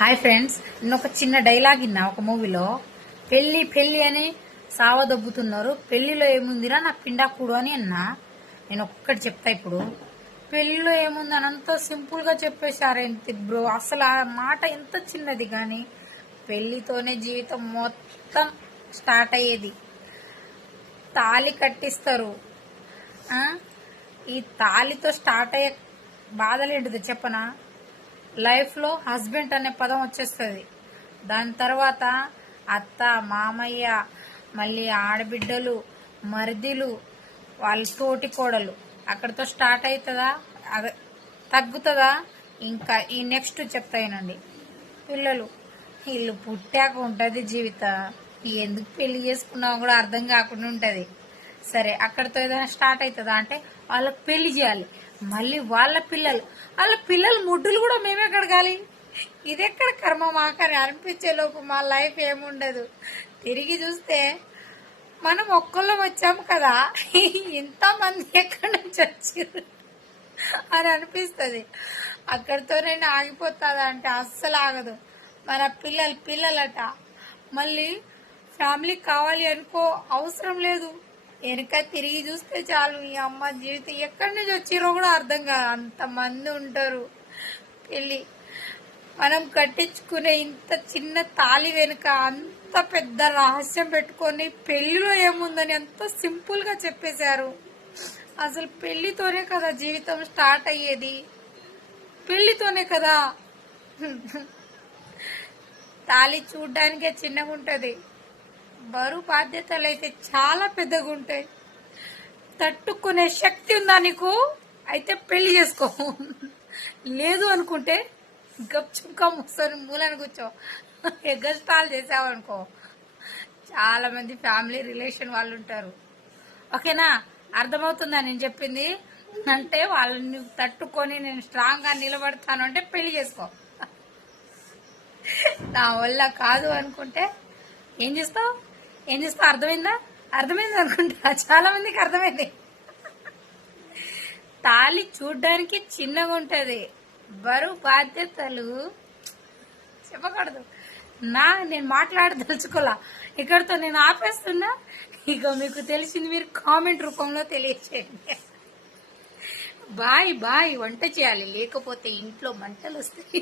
Hi friends నేను ఒక చిన్న డైలాగ్ ఇన్నా ఒక మూవీలో. పెళ్ళి పెళ్ళి అని సావదొబ్బుతున్నారు. పెళ్ళిలో ఏముందిరా నా పిండాకుడు అని అన్నా. నేను ఒక్కటి చెప్తా ఇప్పుడు. పెళ్ళిలో ఏముంది అని అంత సింపుల్గా చెప్పేశారేంటి బ్రో. అసలు ఆ మాట ఎంత చిన్నది కానీ పెళ్ళితోనే జీవితం మొత్తం స్టార్ట్ అయ్యేది. తాళి కట్టిస్తారు. ఈ తాళితో స్టార్ట్ అయ్యే బాధలేంటిదో చెప్పనా? లైఫ్లో హస్బెండ్ అనే పదం వచ్చేస్తుంది. దాని తర్వాత అత్త మామయ్య మళ్ళీ ఆడబిడ్డలు మరిదిలు వాళ్ళ తోటి కోడలు. అక్కడితో స్టార్ట్ అవుతుందా అదే తగ్గుతుందా? ఇంకా ఈ నెక్స్ట్ చెప్తాయినండి పిల్లలు వీళ్ళు పుట్టాక ఉంటుంది జీవితం. ఎందుకు పెళ్ళి చేసుకున్నావు కూడా అర్థం కాకుండా ఉంటుంది. సరే అక్కడితో ఏదైనా స్టార్ట్ అవుతుందా అంటే వాళ్ళకి పెళ్ళి చేయాలి. మళ్ళీ వాళ్ళ పిల్లలు. వాళ్ళ పిల్లల ముడ్డులు కూడా మేమే కడగాలి. ఇది ఎక్కడ కర్మ? మాకని అనిపించే లోపు మా లైఫ్ ఏముండదు. తిరిగి చూస్తే మనం ఒక్కళ్ళం వచ్చాము కదా. ఇంతమంది ఎక్కడి నుంచి వచ్చారు అని అనిపిస్తుంది. అక్కడితోనే ఆగిపోతుంది అంటే అస్సలు ఆగదు. మన పిల్లలు పిల్లలట. మళ్ళీ ఫ్యామిలీ కావాలి అనుకో అవసరం లేదు. వెనక తిరిగి చూస్తే చాలు ఈ అమ్మ జీవితం ఎక్కడి నుంచి వచ్చిరో కూడా అర్థం కాదు. అంతమంది ఉంటారు. పెళ్ళి. మనం కట్టించుకునే ఇంత చిన్న తాళి వెనుక అంత పెద్ద రహస్యం పెట్టుకొని పెళ్ళిలో ఏముందని ఎంతో సింపుల్గా చెప్పేశారు. అసలు పెళ్ళితోనే కదా జీవితం స్టార్ట్ అయ్యేది. పెళ్ళితోనే కదా. తాళి చూడ్డానికే చిన్నగా ఉంటది బరువు బాధ్యతలు అయితే చాలా పెద్దగా ఉంటాయి. తట్టుకునే శక్తి ఉందా నీకు? అయితే పెళ్ళి చేసుకో. లేదు అనుకుంటే గప్చుక్క ముసని మూలని కూర్చో. ఎగ్గస్టాల్ చేసావనుకో చాలా మంది ఫ్యామిలీ రిలేషన్ వాళ్ళు ఉంటారు. ఓకేనా? అర్థమవుతుందా నేను చెప్పింది? అంటే వాళ్ళని తట్టుకొని నేను స్ట్రాంగ్గా నిలబడతాను అంటే పెళ్ళి చేసుకో. నా వల్ల కాదు అనుకుంటే ఏం చేస్తావు? ఏం చేస్తా అర్థమైందా? అర్థమైంది అనుకుంటా. చాలా మందికి అర్థమైంది. తాళి చూడ్డానికి చిన్నగా ఉంటది. బరువు బాధ్యతలు. చెప్పకూడదు. నా నేను మాట్లాడదలుచుకోలా ఇక్కడతో నేను ఆపేస్తున్నా. ఇక మీకు తెలిసింది మీరు కామెంట్ రూపంలో తెలియచేయండి బాయ్ బాయ్. వంట చేయాలి. లేకపోతే ఇంట్లో మంటలు వస్తాయి.